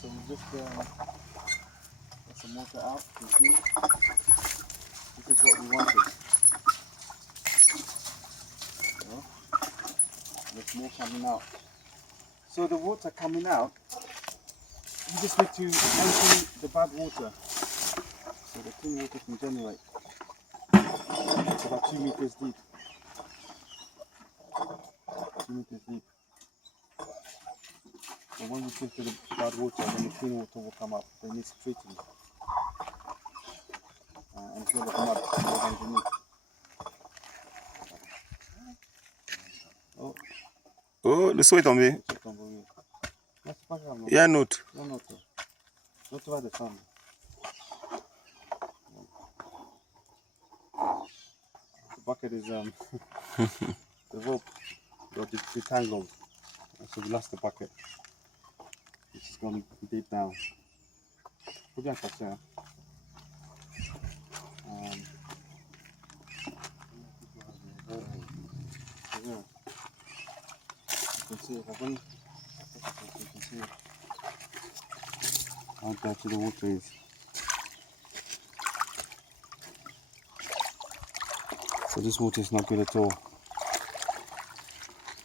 so we just got some water out. You see, this is what we wanted. You know? There's more coming out. So the water coming out, you just need to empty the bad water so the clean water can generate. It's about 2 meters deep. 2 meters deep. So when you filter the bad water, then the clean water will come up. Then it's treating. And it's not mud underneath. Oh. Oh, le saut est tombé. Non, c'est pas grave. Non. Il y a un autre. Non, non, l'autre va descendre. The bucket is the rope got detangled, so we lost the bucket. It's just gone deep down. Faut bien passer, hein. You can see it, haven't you? You can see it. How dirty the water is. So this water is not good at all.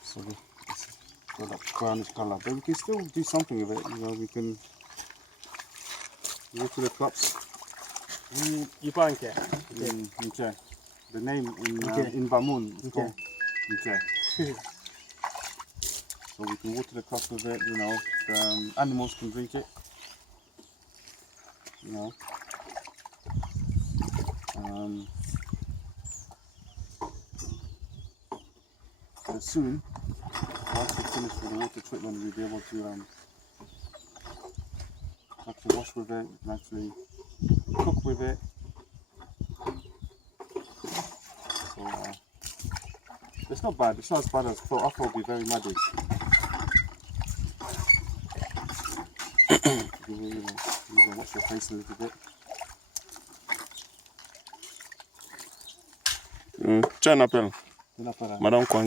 So it's got that brownish colour, but we can still do something with it. You know, we can water the crops. Ipanke. Okay. The name in Bamun is called Nche. So we can water the crops with it. You know, the animals can drink it. You know. And soon, once we finish with the water treatment, we'll be able to actually wash with it, and actually cook with it. So it's not bad. It's not as bad as thought. I thought it would be very muddy. You can wash your face a little bit. Tu as un appel. Madame